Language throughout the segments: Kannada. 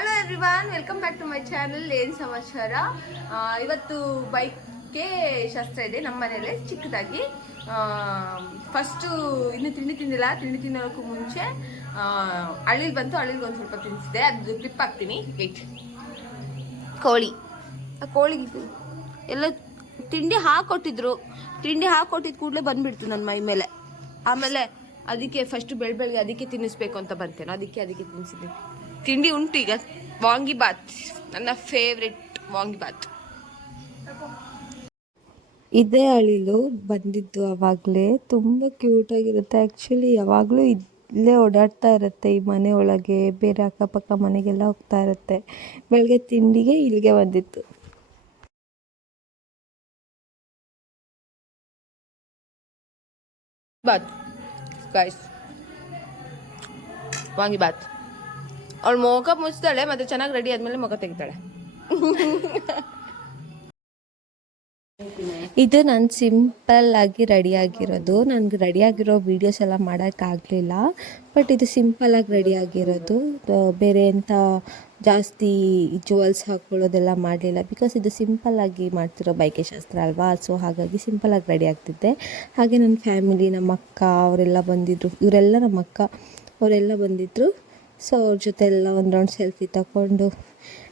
Hello everyone, welcome back to my channel. ಏನು ಸಮಾಚಾರ? ಇವತ್ತು ಬೈಕ್ಗೆ ಶಾಸ್ತ್ರ ಇದೆ ನಮ್ಮ ಮನೆಯಲ್ಲೇ ಚಿಕ್ಕದಾಗಿ. ಫಸ್ಟು ಇನ್ನೂ ತಿಂಡಿ ತಿಂದಿಲ್ಲ. ತಿಂಡಿ ತಿನ್ನೋಕ್ಕೂ ಮುಂಚೆ ಅಳಿಲ್ ಬಂತು, ಅಳಿಲ್ಗೆ ಒಂದು ಸ್ವಲ್ಪ ತಿನ್ನಿಸಿದೆ. ಅದು ಕ್ಲಿಪ್ ಹಾಕ್ತೀನಿ. ವೇಟ್. ಕೋಳಿ, ಆ ಕೋಳಿಗೆ ಎಲ್ಲ ತಿಂಡಿ ಹಾಕ್ಕೊಟ್ಟಿದ್ರು. ತಿಂಡಿ ಹಾಕ್ಕೊಟ್ಟಿದ್ದು ಕೂಡಲೇ ಬಂದುಬಿಡ್ತು ನನ್ನ ಮೈ ಮೇಲೆ. ಆಮೇಲೆ ಅದಕ್ಕೆ ಫಸ್ಟು ಬೆಳಗ್ಗೆ ಅದಕ್ಕೆ ತಿನ್ನಿಸ್ಬೇಕು ಅಂತ ಬಂತೇನೋ, ಅದಕ್ಕೆ ತಿನ್ನಿಸಿದ್ದೀನಿ. ತಿಂಡಿ ಉಂಟು ಈಗ. ವಾಂಗಿಬಾತ್, ನನ್ನ ಫೇವ್ರೆಟ್ ವಾಂಗಿಬಾತ್. ಇದೇ ಅಳಿಲು ಬಂದಿದ್ದು ಆವಾಗಲೇ. ತುಂಬ ಕ್ಯೂಟಾಗಿರುತ್ತೆ. ಆ್ಯಕ್ಚುಲಿ ಯಾವಾಗಲೂ ಇಲ್ಲೇ ಓಡಾಡ್ತಾ ಇರುತ್ತೆ ಈ ಮನೆ ಒಳಗೆ, ಬೇರೆ ಅಕ್ಕಪಕ್ಕ ಮನೆಗೆಲ್ಲ ಹೋಗ್ತಾ ಇರುತ್ತೆ. ಬೆಳಗ್ಗೆ ತಿಂಡಿಗೆ ಇಲ್ಲಿಗೆ ಬಂದಿತ್ತು. ಬಾತ್ ಗೈಸ್, ವಾಂಗಿಬಾತ್. ಅವಳು ಮುಖ ಮುಚ್ತಾಳೆ, ಮತ್ತೆ ಚೆನ್ನಾಗಿ ರೆಡಿ ಆದಮೇಲೆ ಮುಖ ತೆಗಿತಾಳೆ. ಇದು ನಾನು ಸಿಂಪಲ್ ಆಗಿ ರೆಡಿಯಾಗಿರೋದು. ನನಗೆ ರೆಡಿಯಾಗಿರೋ ವೀಡಿಯೋಸ್ ಎಲ್ಲ ಮಾಡೋಕ್ಕಾಗಲಿಲ್ಲ. ಬಟ್ ಇದು ಸಿಂಪಲ್ಲಾಗಿ ರೆಡಿಯಾಗಿರೋದು. ಬೇರೆ ಎಂಥ ಜಾಸ್ತಿ ಜುವೆಲ್ಸ್ ಹಾಕ್ಕೊಳ್ಳೋದೆಲ್ಲ ಮಾಡಲಿಲ್ಲ. ಬಿಕಾಸ್ ಇದು ಸಿಂಪಲ್ಲಾಗಿ ಮಾಡ್ತಿರೋ ಬೈಕೆ ಶಾಸ್ತ್ರ ಅಲ್ವಾ. ಸೊ ಹಾಗಾಗಿ ಸಿಂಪಲ್ಲಾಗಿ ರೆಡಿ ಆಗ್ತಿದ್ದೆ. ಹಾಗೆ ನನ್ನ ಫ್ಯಾಮಿಲಿ, ನಮ್ಮ ಅಕ್ಕ ಅವರೆಲ್ಲ ಬಂದಿದ್ದರು. ಇವರೆಲ್ಲ ನಮ್ಮ ಅಕ್ಕ ಅವರೆಲ್ಲ ಬಂದಿದ್ದರು. ಸೊ ಅವ್ರ ಜೊತೆ ಎಲ್ಲ ಒಂದು ರೌಂಡ್ ಸೆಲ್ಫಿ ತಗೊಂಡು,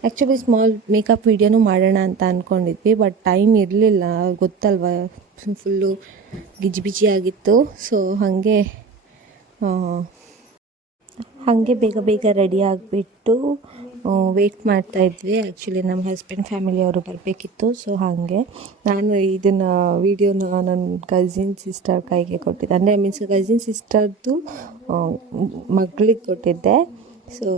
ಆ್ಯಕ್ಚುಲಿ ಸ್ಮಾಲ್ ಮೇಕಪ್ ವೀಡಿಯೋನೂ ಮಾಡೋಣ ಅಂತ ಅಂದ್ಕೊಂಡಿದ್ವಿ. ಬಟ್ ಟೈಮ್ ಇರಲಿಲ್ಲ, ಗೊತ್ತಲ್ವ, ಫುಲ್ಲು ಗಿಜಿ ಆಗಿತ್ತು. ಸೊ ಹಾಗೆ ಬೇಗ ಬೇಗ ರೆಡಿ ಆಗಿಬಿಟ್ಟು ವೆಯ್ಟ್ ಮಾಡ್ತಾಯಿದ್ವಿ. ಆ್ಯಕ್ಚುಲಿ ನಮ್ಮ ಹಸ್ಬೆಂಡ್ ಫ್ಯಾಮಿಲಿಯವರು ಬರಬೇಕಿತ್ತು. ಸೊ ಹಾಗೆ ನಾನು ಇದನ್ನು ವೀಡಿಯೋನ ನನ್ನ ಕಝಿನ್ ಸಿಸ್ಟರ್ ಕೈಗೆ ಕೊಟ್ಟಿದ್ದೆ. ಅಂದರೆ ಮೀನ್ಸ್ ಕಝಿನ್ ಸಿಸ್ಟರ್ದು ಮಗಳಿಗೆ ಕೊಟ್ಟಿದ್ದೆ. ಸೊ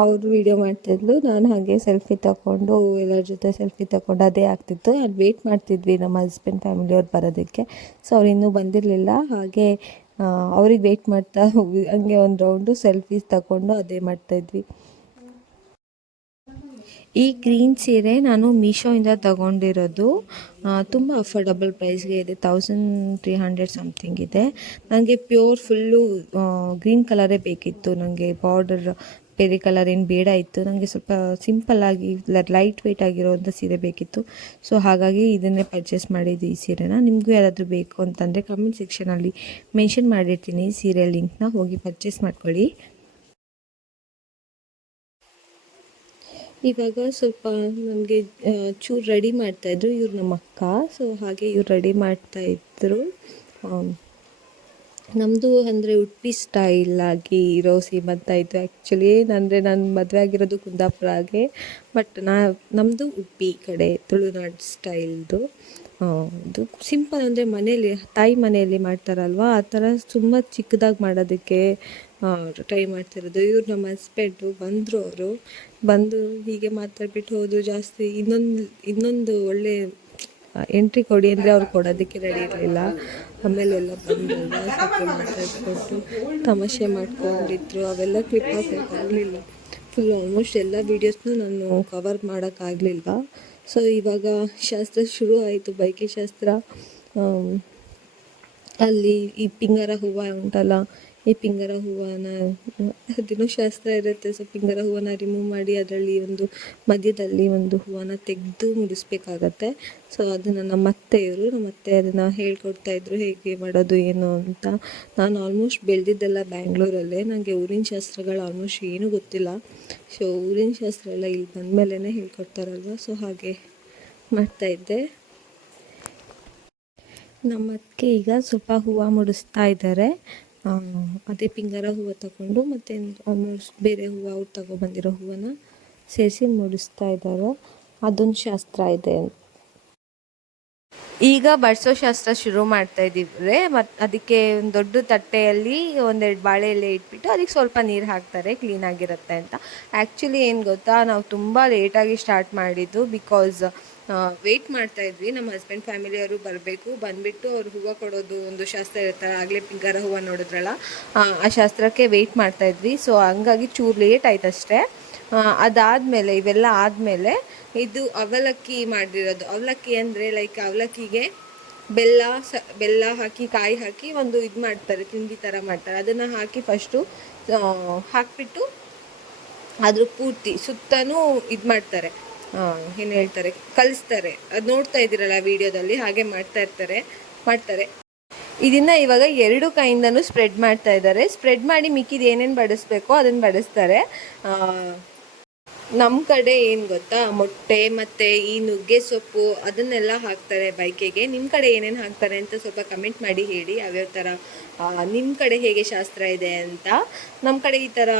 ಅವರು ವೀಡಿಯೋ ಮಾಡ್ತಿದ್ಲು, ನಾನು ಹಾಗೆ ಸೆಲ್ಫಿ ತಗೊಂಡು ಎಲ್ಲರ ಜೊತೆ ಸೆಲ್ಫಿ ತಗೊಂಡು ಅದೇ ಆಗ್ತಿತ್ತು. ಅದು ವೆಯ್ಟ್ ಮಾಡ್ತಿದ್ವಿ ನಮ್ಮ ಹಸ್ಬೆಂಡ್ ಫ್ಯಾಮಿಲಿಯವ್ರು ಬರೋದಕ್ಕೆ. ಸೊ ಅವ್ರು ಇನ್ನೂ ಬಂದಿರಲಿಲ್ಲ. ಹಾಗೆ ಅವ್ರಿಗೆ ವೆಯ್ಟ್ ಮಾಡ್ತಾ ಹಂಗೆ ಒಂದು ರೌಂಡು ಸೆಲ್ಫೀಸ್ ತಗೊಂಡು ಅದೇ ಮಾಡ್ತಾಯಿದ್ವಿ. ಈ ಗ್ರೀನ್ ಸೀರೆ ನಾನು ಮೀಶೋಯಿಂದ ತಗೊಂಡಿರೋದು. ತುಂಬ ಅಫೋರ್ಡಬಲ್ ಪ್ರೈಸ್ಗೆ ಇದೆ. 1300 ಸಮಥಿಂಗ್ ಇದೆ. ನನಗೆ ಪ್ಯೂರ್ ಫುಲ್ಲು ಗ್ರೀನ್ ಕಲರೇ ಬೇಕಿತ್ತು. ನನಗೆ ಬಾರ್ಡರ್ ಬೇರೆ ಕಲರ್ ಏನು ಬೇಡ ಇತ್ತು. ನನಗೆ ಸ್ವಲ್ಪ ಸಿಂಪಲ್ಲಾಗಿ ಲೈಟ್ ವೆಯ್ಟ್ ಆಗಿರೋವಂಥ ಸೀರೆ ಬೇಕಿತ್ತು. ಸೊ ಹಾಗಾಗಿ ಇದನ್ನೇ ಪರ್ಚೇಸ್ ಮಾಡಿದ್ದು ಈ ಸೀರೆನ. ನಿಮಗೂ ಯಾರಾದರೂ ಬೇಕು ಅಂತಂದರೆ ಕಮೆಂಟ್ ಸೆಕ್ಷನಲ್ಲಿ ಮೆನ್ಷನ್ ಮಾಡಿರ್ತೀನಿ ಸೀರೆ ಲಿಂಕ್ನ, ಹೋಗಿ ಪರ್ಚೇಸ್ ಮಾಡ್ಕೊಳ್ಳಿ. ಇವಾಗ ಸ್ವಲ್ಪ ನನಗೆ ಚೂರು ರೆಡಿ ಮಾಡ್ತಾಯಿದ್ರು ಇವ್ರು ನಮ್ಮ ಅಕ್ಕ. ಸೊ ಹಾಗೆ ಇವ್ರು ರೆಡಿ ಮಾಡ್ತಾಯಿದ್ರು. ನಮ್ಮದು ಅಂದರೆ ಉಡುಪಿ ಸ್ಟೈಲಾಗಿ ಇರೋ ಸೀಮಂತ ಇತ್ತು. ಆ್ಯಕ್ಚುಲಿ ಅಂದರೆ ನಾನು ಮದುವೆ ಆಗಿರೋದು ಕುಂದಾಪುರಾಗೆ, ಬಟ್ ನಮ್ಮದು ಉಡುಪಿ ಕಡೆ ತುಳುನಾಡು ಸ್ಟೈಲ್ದು. ಇದು ಸಿಂಪಲ್, ಅಂದರೆ ಮನೇಲಿ ತಾಯಿ ಮನೆಯಲ್ಲಿ ಮಾಡ್ತಾರಲ್ವ, ಆ ಥರ ತುಂಬ ಚಿಕ್ಕದಾಗಿ ಮಾಡೋದಕ್ಕೆ ಟ್ರೈ ಮಾಡ್ತಿರೋದು. ಇವ್ರು ನಮ್ಮ ಹಸ್ಬೆಂಡು ಬಂದರು. ಅವರು ಬಂದು ಹೀಗೆ ಮಾತಾಡ್ಬಿಟ್ಟು ಹೋದರು. ಜಾಸ್ತಿ ಇನ್ನೊಂದು ಒಳ್ಳೆ ಎಂಟ್ರಿ ಕೊಡಿ ಅಂದರೆ ಅವ್ರು ಕೊಡೋದಕ್ಕೆ ರೆಡಿ ಇರಲಿಲ್ಲ. ಆಮೇಲೆ ಎಲ್ಲ ಬಂದೆಲ್ಲ ಸ್ವಲ್ಪ ಮಾತಾಡ್ಕೊಂಡು ತಮಾಷೆ ಮಾಡ್ಕೊಂಡಿದ್ರು. ಅವೆಲ್ಲ ಕ್ಲಿಪ್ ಹಾಕೋಕ್ಕಾಗಲಿಲ್ಲ. ಫುಲ್ ಆಲ್ಮೋಸ್ಟ್ ಎಲ್ಲ ವೀಡಿಯೋಸ್ನೂ ನಾನು ಕವರ್ ಮಾಡೋಕ್ಕಾಗಲಿಲ್ಲ. ಸೊ ಇವಾಗ ಶಾಸ್ತ್ರ ಶುರು ಆಯಿತು, ಬೈಕೆ ಶಾಸ್ತ್ರ. ಅಲ್ಲಿ ಈ ಪಿಂಗಾರ ಹೂವು ಉಂಟಲ್ಲ, ಈ ಪಿಂಗಾರ ಹೂವನ ಅದೇನೋ ಶಾಸ್ತ್ರ ಇರುತ್ತೆ. ಸೊ ಪಿಂಗಾರ ಹೂವನ್ನ ರಿಮೂವ್ ಮಾಡಿ ಅದರಲ್ಲಿ ಒಂದು ಮಧ್ಯದಲ್ಲಿ ಒಂದು ಹೂವನ್ನ ತೆಗೆದು ಮುಡಿಸ್ಬೇಕಾಗತ್ತೆ. ಸೊ ಅದನ್ನು ನಮ್ಮ ಅತ್ತೆ ಅದನ್ನು ಹೇಳ್ಕೊಡ್ತಾಯಿದ್ರು ಹೇಗೆ ಮಾಡೋದು ಏನು ಅಂತ. ನಾನು ಆಲ್ಮೋಸ್ಟ್ ಬೆಳೆದಿದ್ದೆಲ್ಲ ಬ್ಯಾಂಗ್ಳೂರಲ್ಲೇ. ನನಗೆ ಊರಿನ ಶಾಸ್ತ್ರಗಳು ಆಲ್ಮೋಸ್ಟ್ ಏನೂ ಗೊತ್ತಿಲ್ಲ. ಸೊ ಊರಿನ ಶಾಸ್ತ್ರ ಎಲ್ಲ ಇಲ್ಲಿ ಬಂದಮೇಲೆ ಹೇಳ್ಕೊಡ್ತಾರಲ್ವ, ಸೊ ಹಾಗೆ ಮಾಡ್ತಾಯಿದ್ದೆ. ನಮ್ಮ ಅತ್ತಿಗೆ ಈಗ ಸ್ವಲ್ಪ ಹೂವು ಮುಡಿಸ್ತಾ ಇದ್ದಾರೆ. ಅದೇ ಪಿಂಗಾರ ಹೂವು ತಗೊಂಡು ಮತ್ತು ಆಲ್ಮೋಸ್ಟ್ ಬೇರೆ ಹೂವು ಅವ್ರು ತಗೊಬಂದಿರೋ ಹೂವನ್ನ ಸೇರಿಸಿ ಮುಡಿಸ್ತಾ ಇದ್ದಾರೆ. ಅದೊಂದು ಶಾಸ್ತ್ರ ಇದೆ. ಈಗ ಬಡಿಸೋ ಶಾಸ್ತ್ರ ಶುರು ಮಾಡ್ತಾ ಇದ್ದೀವಿ. ಮತ್ತು ಅದಕ್ಕೆ ಒಂದು ದೊಡ್ಡ ತಟ್ಟೆಯಲ್ಲಿ ಒಂದೆರಡು ಬಾಳೆ ಎಲೆ ಇಟ್ಬಿಟ್ಟು ಅದಕ್ಕೆ ಸ್ವಲ್ಪ ನೀರು ಹಾಕ್ತಾರೆ, ಕ್ಲೀನಾಗಿರುತ್ತೆ ಅಂತ. ಆ್ಯಕ್ಚುಲಿ ಏನು ಗೊತ್ತಾ, ನಾವು ತುಂಬ ಲೇಟಾಗಿ ಸ್ಟಾರ್ಟ್ ಮಾಡಿದ್ದು. ಬಿಕಾಸ್ ವೆಯ್ಟ್ ಮಾಡ್ತಾಯಿದ್ವಿ. ನಮ್ಮ ಹಸ್ಬೆಂಡ್ ಫ್ಯಾಮಿಲಿಯವರು ಬರಬೇಕು. ಬಂದುಬಿಟ್ಟು ಅವ್ರು ಹೂವು ಕೊಡೋದು ಒಂದು ಶಾಸ್ತ್ರ ಇರ್ತಾರೆ. ಆಗಲೇ ಪಿಂಗಾರ ಹೂವು ನೋಡಿದ್ರಲ್ಲ, ಆ ಶಾಸ್ತ್ರಕ್ಕೆ ವೆಯ್ಟ್ ಮಾಡ್ತಾಯಿದ್ವಿ. ಸೊ ಹಂಗಾಗಿ ಚೂರು ಲೇಟ್ ಆಯ್ತು ಅಷ್ಟೇ. ಅದಾದಮೇಲೆ ಇವೆಲ್ಲ ಆದಮೇಲೆ ಇದು ಅವಲಕ್ಕಿ ಮಾಡಿರೋದು. ಅವಲಕ್ಕಿ ಅಂದರೆ ಲೈಕ್ ಅವಲಕ್ಕಿಗೆ ಬೆಲ್ಲ ಹಾಕಿ ಕಾಯಿ ಹಾಕಿ ಒಂದು ಇದು ಮಾಡ್ತಾರೆ, ತಿಂಡಿ ಥರ ಮಾಡ್ತಾರೆ. ಅದನ್ನು ಹಾಕಿ ಫಸ್ಟು ಹಾಕಿಬಿಟ್ಟು ಅದ್ರ ಪೂರ್ತಿ ಸುತ್ತನೂ ಇದು ಮಾಡ್ತಾರೆ, ಏನು ಹೇಳ್ತಾರೆ, ಕಲಿಸ್ತಾರೆ. ಅದು ನೋಡ್ತಾ ಇದ್ದೀರಲ್ಲ ವಿಡಿಯೋದಲ್ಲಿ, ಹಾಗೆ ಮಾಡ್ತಾರೆ. ಇದನ್ನು ಇವಾಗ 2 ಕೈಯಿಂದನೂ ಸ್ಪ್ರೆಡ್ ಮಾಡ್ತಾ ಇದ್ದಾರೆ. ಸ್ಪ್ರೆಡ್ ಮಾಡಿ ಮಿಕ್ಕಿದ ಏನೇನು ಬಡಿಸ್ಬೇಕೋ ಅದನ್ನು ಬಡಿಸ್ತಾರೆ. ನಮ್ಮ ಕಡೆ ಏನು ಗೊತ್ತಾ, ಮೊಟ್ಟೆ ಮತ್ತು ಈ ನುಗ್ಗೆ ಸೊಪ್ಪು ಅದನ್ನೆಲ್ಲ ಹಾಕ್ತಾರೆ ಬೈಕೆಗೆ. ನಿಮ್ಮ ಕಡೆ ಏನೇನು ಹಾಕ್ತಾರೆ ಅಂತ ಸ್ವಲ್ಪ ಕಮೆಂಟ್ ಮಾಡಿ ಹೇಳಿ, ಯಾವ್ಯಾವ ಥರ ನಿಮ್ಮ ಕಡೆ ಹೇಗೆ ಶಾಸ್ತ್ರ ಇದೆ ಅಂತ. ನಮ್ಮ ಕಡೆ ಈ ಥರ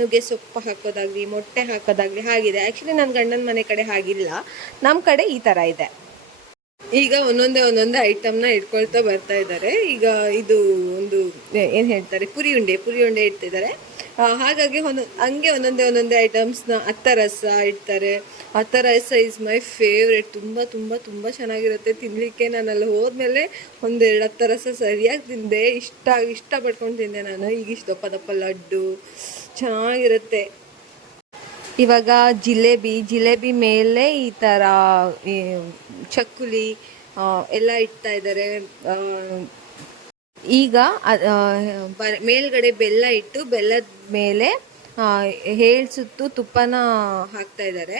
ನುಗ್ಗೆ ಸೊಪ್ಪು ಹಾಕೋದಾಗಲಿ ಮೊಟ್ಟೆ ಹಾಕೋದಾಗಲಿ ಹಾಗಿದೆ. ಆ್ಯಕ್ಚುಲಿ ನನ್ನ ಗಂಡನ ಮನೆ ಕಡೆ ಹಾಗಿಲ್ಲ, ನಮ್ಮ ಕಡೆ ಈ ಥರ ಇದೆ. ಈಗ ಒಂದೊಂದೇ ಐಟಮ್ನ ಇಟ್ಕೊಳ್ತಾ ಬರ್ತಾ ಇದ್ದಾರೆ. ಈಗ ಇದು ಒಂದು ಏನು ಹೇಳ್ತಾರೆ, ಪುರಿ ಉಂಡೆ ಇಡ್ತಿದ್ದಾರೆ. ಹಾಗಾಗಿ ಹಂಗೆ ಒಂದೊಂದೇ ಐಟಮ್ಸ್ನ. ಅತ್ತರಸ ಇಡ್ತಾರೆ. ಅತ್ತರಸ ಇಸ್ ಮೈ ಫೇವ್ರೆಟ್. ತುಂಬ ಚೆನ್ನಾಗಿರುತ್ತೆ ತಿನ್ನಲಿಕ್ಕೆ. ನಾನು ಅಲ್ಲಿ ಹೋದ್ಮೇಲೆ 1-2 ಅತ್ತರಸ ಸರಿಯಾಗಿ ತಿಂದೆ. ಇಷ್ಟಪಡ್ಕೊಂಡು ತಿಂದೆ ನಾನು. ಈಗ ಇಷ್ಟು ದಪ್ಪ ಲಡ್ಡು ಚೆನ್ನಾಗಿರುತ್ತೆ. ಇವಾಗ ಜಿಲೇಬಿ ಮೇಲೆ ಈ ಥರ ಚಕ್ಕುಲಿ ಎಲ್ಲ ಇಡ್ತಾ ಇದ್ದಾರೆ. ಈಗ ಮೇಲ್ಗಡೆ ಬೆಲ್ಲ ಇಟ್ಟು ಬೆಲ್ಲದ ಮೇಲೆ ಸುತ್ತು ತುಪ್ಪನ ಹಾಕ್ತಾ ಇದ್ದಾರೆ.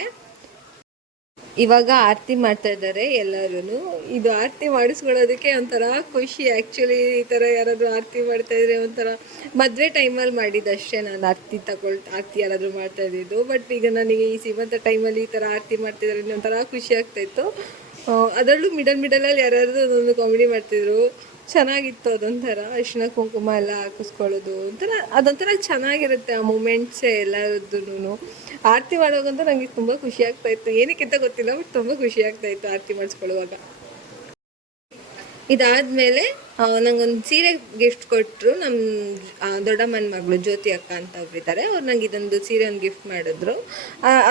ಇವಾಗ ಆರತಿ ಮಾಡ್ತಾ ಇದ್ದಾರೆ ಎಲ್ಲರೂ. ಇದು ಆರತಿ ಮಾಡಿಸ್ಕೊಳ್ಳೋದಕ್ಕೆ ಒಂಥರ ಖುಷಿ. ಆ್ಯಕ್ಚುಲಿ ಈ ಥರ ಯಾರಾದರೂ ಆರತಿ ಮಾಡ್ತಾ ಇದ್ರೆ ಒಂಥರ ಮದುವೆ ಟೈಮಲ್ಲಿ ಮಾಡಿದ್ದಷ್ಟೇ ನಾನು ಆರತಿ ಯಾರಾದರೂ ಮಾಡ್ತಾ ಇದ್ದಿದ್ದು. ಬಟ್ ಈಗ ನನಗೆ ಈ ಸೀಮಂತ ಟೈಮಲ್ಲಿ ಈ ಥರ ಆರತಿ ಮಾಡ್ತಿದ್ದಾರೆ ಒಂಥರ ಖುಷಿ ಆಗ್ತಾಯಿತ್ತು. ಅದರಲ್ಲೂ ಮಿಡಲಲ್ಲಿ ಯಾರಾದರೂ ಒಂದೊಂದು ಕಾಮಿಡಿ ಮಾಡ್ತಿದ್ರು. ಚೆನ್ನಾಗಿತ್ತು. ಅದೊಂಥರ ಅರಿಶಿನ ಕುಂಕುಮ ಎಲ್ಲ ಹಾಕಿಸ್ಕೊಳ್ಳೋದು ಅದೊಂಥರ ಚೆನ್ನಾಗಿರುತ್ತೆ ಆ ಮೂಮೆಂಟ್ಸೇ ಎಲ್ಲರದ್ದು. ಆರತಿ ಮಾಡುವಾಗಂತೂ ನನಗೆ ತುಂಬ ಖುಷಿ ಆಗ್ತಾಯಿತ್ತು. ಏನಕ್ಕಿಂತ ಗೊತ್ತಿಲ್ಲ, ಬಟ್ ತುಂಬ ಖುಷಿ ಆಗ್ತಾಯಿತ್ತು ಆರತಿ ಮಾಡಿಸ್ಕೊಳ್ಳುವಾಗ. ಇದಾದಮೇಲೆ ನಂಗೊಂದು ಸೀರೆ ಗಿಫ್ಟ್ ಕೊಟ್ಟರು. ನಮ್ಮ ದೊಡ್ಡಮ್ಮನ ಮಗಳು ಜ್ಯೋತಿ ಅಕ್ಕ ಅಂತ ಒಬ್ಬರಿದ್ದಾರೆ. ಅವ್ರು ನಂಗೆ ಇದೊಂದು ಸೀರೆ ಒಂದು ಗಿಫ್ಟ್ ಮಾಡಿದ್ರು.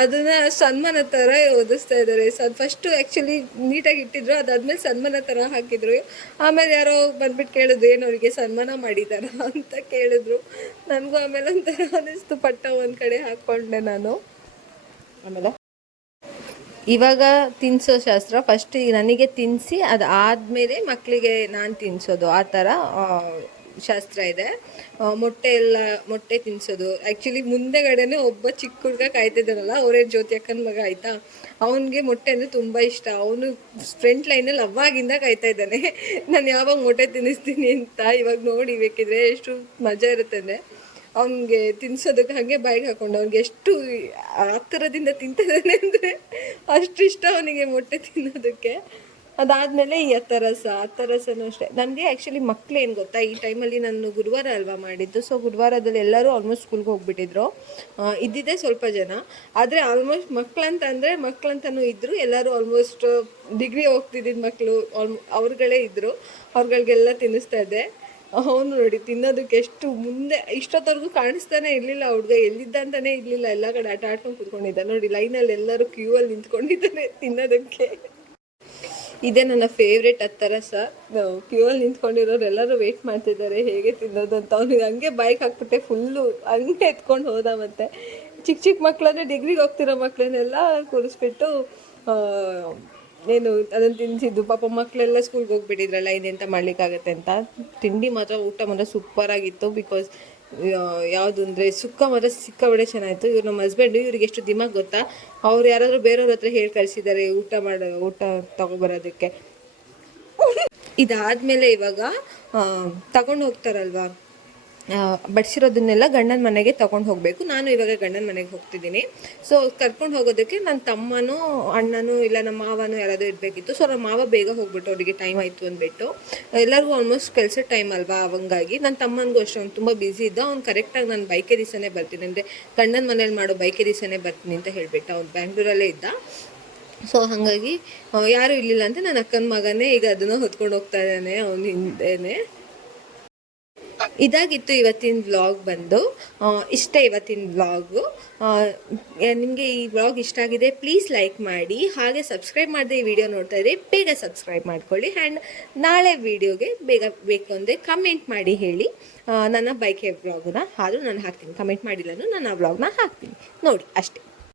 ಅದನ್ನು ಸನ್ಮಾನ ಥರ ಓದಿಸ್ತಾ ಇದ್ದಾರೆ. ಫಸ್ಟು ಆ್ಯಕ್ಚುಲಿ ನೀಟಾಗಿ ಇಟ್ಟಿದ್ರು, ಅದಾದಮೇಲೆ ಸನ್ಮಾನ ಥರ ಹಾಕಿದ್ರು. ಆಮೇಲೆ ಯಾರೋ ಬಂದ್ಬಿಟ್ಟು ಕೇಳಿದ್ರು, ಏನು ಅವರಿಗೆ ಸನ್ಮಾನ ಮಾಡಿದಾರ ಅಂತ ಕೇಳಿದ್ರು. ನನಗೂ ಆಮೇಲೆ ಒಂಥರ ಅನ್ನಿಸ್ತು. ಪಟ್ಟ ಒಂದು ಕಡೆ ಹಾಕ್ಕೊಂಡೆ ನಾನು. ಆಮೇಲೆ ಇವಾಗ ತಿನ್ನಿಸೋ ಶಾಸ್ತ್ರ. ಫಸ್ಟ್ ನನಗೆ ತಿನ್ನಿಸಿ ಅದಾದಮೇಲೆ ಮಕ್ಕಳಿಗೆ ನಾನು ತಿನ್ನಿಸೋದು, ಆ ಥರ ಶಾಸ್ತ್ರ ಇದೆ. ಮೊಟ್ಟೆ ತಿನ್ನಿಸೋದು. ಆ್ಯಕ್ಚುಲಿ ಮುಂದೆಗಡೆನೇ ಒಬ್ಬ ಚಿಕ್ಕ ಹುಡುಗ ಕಾಯ್ತಿದ್ದಾನಲ್ಲ, ಅವರೇ ಜ್ಯೋತಿ ಅಕ್ಕನ ಮಗ ಆಯಿತಾ. ಅವನಿಗೆ ಮೊಟ್ಟೆ ಅಂದರೆ ತುಂಬ ಇಷ್ಟ. ಅವನು ಫ್ರಂಟ್ ಲೈನಲ್ಲಿ ಅವಾಗಿಂದ ಕಾಯ್ತಾ ಇದ್ದಾನೆ ನಾನು ಯಾವಾಗ ಮೊಟ್ಟೆ ತಿನ್ನಿಸ್ತೀನಿ ಅಂತ. ಇವಾಗ ನೋಡಿ ಬೇಕಿದ್ರೆ ಎಷ್ಟು ಮಜಾ ಇರುತ್ತೆ ಅಂದರೆ, ಅವನಿಗೆ ತಿನ್ನಿಸೋದಕ್ಕೆ ಹಾಗೆ ಬಾಯಿಗೆ ಹಾಕೊಂಡು ಅವ್ನಿಗೆ ಎಷ್ಟು ಹತ್ತಿರದಿಂದ ತಿಂತಿದ್ದಾನೆ ಅಂದರೆ ಅಷ್ಟು ಇಷ್ಟ ಅವನಿಗೆ ಮೊಟ್ಟೆ ತಿನ್ನೋದಕ್ಕೆ. ಅದಾದಮೇಲೆ ಈ ಅತ್ತರಸನೂ ಅಷ್ಟೇ. ನನಗೆ ಆ್ಯಕ್ಚುಲಿ ಮಕ್ಕಳು ಏನು ಗೊತ್ತಾ, ಈ ಟೈಮಲ್ಲಿ ನಾನು ಗುರುವಾರ ಅಲ್ವಾ ಮಾಡಿದ್ದು. ಸೊ ಗುರುವಾರದಲ್ಲಿ ಎಲ್ಲರೂ ಆಲ್ಮೋಸ್ಟ್ ಸ್ಕೂಲ್ಗೆ ಹೋಗ್ಬಿಟ್ಟಿದ್ರು. ಇದ್ದಿದ್ದೇ ಸ್ವಲ್ಪ ಜನ, ಆದರೆ ಆಲ್ಮೋಸ್ಟ್ ಮಕ್ಕಳಂತನೂ ಇದ್ದರು. ಎಲ್ಲರೂ ಆಲ್ಮೋಸ್ಟ್ ಡಿಗ್ರಿ ಹೋಗ್ತಿದ್ದಿದ್ದು ಮಕ್ಕಳು ಅವ್ರುಗಳೇ ಇದ್ದರು. ಅವ್ರುಗಳಿಗೆಲ್ಲ ತಿನ್ನಿಸ್ತಾ ಇದ್ದೆ. ಅವನು ನೋಡಿ ತಿನ್ನೋದಕ್ಕೆ ಎಷ್ಟು ಮುಂದೆ. ಇಷ್ಟೊತ್ತವರೆಗೂ ಕಾಣಿಸ್ತಾನೆ ಇರಲಿಲ್ಲ ಹುಡುಗ, ಎಲ್ಲಿದ್ದ ಅಂತಲೇ ಇರಲಿಲ್ಲ. ಎಲ್ಲ ಕಡೆ ಆಟ ಆಡ್ಕೊಂಡು ಕೂತ್ಕೊಂಡಿದ್ದ ನೋಡಿ. ಲೈನಲ್ಲಿ ಎಲ್ಲರೂ ಕ್ಯೂವಲ್ಲಿ ನಿಂತ್ಕೊಂಡಿದ್ದಾರೆ ತಿನ್ನೋದಕ್ಕೆ. ಇದೇ ನನ್ನ ಫೇವ್ರೇಟ್ ಅತ್ತರಸ. ಕ್ಯೂವಲ್ಲಿ ನಿಂತ್ಕೊಂಡಿರೋರು ಎಲ್ಲರೂ ವೆಯ್ಟ್ ಮಾಡ್ತಿದ್ದಾರೆ ಹೇಗೆ ತಿನ್ನೋದು ಅಂತ. ಅವ್ನಿಗೆ ಹಂಗೆ ಬೈಕ್ ಹಾಕ್ಬಿಟ್ಟೆ ಫುಲ್ಲು ಹಂಗೆ ಎತ್ಕೊಂಡು ಹೋದ. ಮತ್ತು ಚಿಕ್ಕ ಮಕ್ಕಳಂದರೆ ಡಿಗ್ರಿಗೆ ಹೋಗ್ತಿರೋ ಮಕ್ಕಳನ್ನೆಲ್ಲ ಕೂರಿಸ್ಬಿಟ್ಟು ಅದನ್ನು ತಿನ್ನಿಸಿದ್ದು. ಪಾಪ ಮಕ್ಕಳೆಲ್ಲ ಸ್ಕೂಲ್ಗೆ ಹೋಗ್ಬಿಟ್ಟಿದ್ರಲ್ಲ, ಇನ್ನೆಂತ ಮಾಡಲಿಕ್ಕಾಗತ್ತೆ ಅಂತ. ಊಟ ಮಾತ್ರ ಸೂಪರಾಗಿತ್ತು. ಬಿಕಾಸ್ ಯಾವುದು ಅಂದರೆ ಸುಕ್ಕ ಮಾತ್ರ ಸಿಕ್ಕಾಬಡೆ ಚೆನ್ನಾಗಿತ್ತು. ಇವ್ರು ನಮ್ಮ ಹಸ್ಬೆಂಡು, ಇವ್ರಿಗೆ ಎಷ್ಟು ದಿಮಾಗ್ ಗೊತ್ತಾ, ಅವ್ರು ಯಾರಾದರೂ ಬೇರೆಯವ್ರ ಹತ್ರ ಹೇಳಿ ಕಳಿಸಿದ್ದಾರೆ ಊಟ ತಗೊಬರೋದಕ್ಕೆ. ಇದಾದಮೇಲೆ ಇವಾಗ ತಗೊಂಡು ಹೋಗ್ತಾರಲ್ವಾ ಬಡಿಸಿರೋದನ್ನೆಲ್ಲ ಗಂಡನ ಮನೆಗೆ ತೊಗೊಂಡು ಹೋಗಬೇಕು. ನಾನು ಇವಾಗ ಗಂಡನ ಮನೆಗೆ ಹೋಗ್ತಿದ್ದೀನಿ. ಸೊ ಕರ್ಕೊಂಡು ಹೋಗೋದಕ್ಕೆ ನನ್ನ ತಮ್ಮನೂ ಅಣ್ಣನೂ ಇಲ್ಲ ನಮ್ಮ ಮಾವನೂ ಯಾರಾದರೂ ಇರಬೇಕಿತ್ತು. ಸೊ ನಮ್ಮ ಮಾವ ಬೇಗ ಹೋಗ್ಬಿಟ್ಟು ಅವರಿಗೆ ಟೈಮ್ ಆಯಿತು ಅಂದ್ಬಿಟ್ಟು. ಎಲ್ಲರಿಗೂ ಆಲ್ಮೋಸ್ಟ್ ಕೆಲಸದ ಟೈಮ್ ಅಲ್ವಾ, ಹಂಗಾಗಿ ನನ್ನ ತಮ್ಮನಿಗೂ ಅಷ್ಟೇ ಅವ್ನು ತುಂಬ ಬ್ಯುಸಿ ಇದ್ದ. ಅವ್ನು ಕರೆಕ್ಟಾಗಿ ನಾನು ಬೈಕೆ ದಿವಸನೇ ಬರ್ತೀನಿ ಅಂದರೆ ಗಂಡನ ಮನೇಲಿ ಮಾಡೋ ಬೈಕೆ ದಿವಸನೇ ಬರ್ತೀನಿ ಅಂತ ಹೇಳಿಬಿಟ್ಟು ಅವ್ನು ಬ್ಯಾಂಗ್ಳೂರಲ್ಲೇ ಇದ್ದ. ಸೊ ಹಾಗಾಗಿ ಯಾರೂ ಇರಲಿಲ್ಲ ಅಂತ ನನ್ನ ಅಕ್ಕನ ಮಗನೇ ಈಗ ಅದನ್ನು ಹೊತ್ಕೊಂಡು ಹೋಗ್ತಾ ಇದ್ದಾನೆ ಅವನ ಹಿಂದೆನೇ. ಇದಾಗಿತ್ತು ಇವತ್ತಿನ ವ್ಲಾಗ್ ಬಂದು. ಇಷ್ಟೇ ಇವತ್ತಿನ ವ್ಲಾಗು. ನಿಮಗೆ ಈ ವ್ಲಾಗ್ ಇಷ್ಟ ಆಗಿದೆ ಪ್ಲೀಸ್ ಲೈಕ್ ಮಾಡಿ. ಹಾಗೆ ಸಬ್ಸ್ಕ್ರೈಬ್ ಮಾಡದೆ ಈ ವಿಡಿಯೋ ನೋಡ್ತಾ ಇದ್ದರೆ ಬೇಗ ಸಬ್ಸ್ಕ್ರೈಬ್ ಮಾಡ್ಕೊಳ್ಳಿ. ಆ್ಯಂಡ್ ನಾಳೆ ವಿಡಿಯೋಗೆ ಬೇಗ ಬೇಕು ಅಂದರೆ ಕಮೆಂಟ್ ಮಾಡಿ ಹೇಳಿ. ನನ್ನ ಬೈಕ್ ವ್ಲಾಗ್ನ ಆದರೂ ನಾನು ಹಾಕ್ತೀನಿ. ಕಮೆಂಟ್ ಮಾಡಿಲ್ಲನು ನಾನು ಆ ವ್ಲಾಗ್ನ ಹಾಕ್ತೀನಿ ನೋಡಿ ಅಷ್ಟೇ.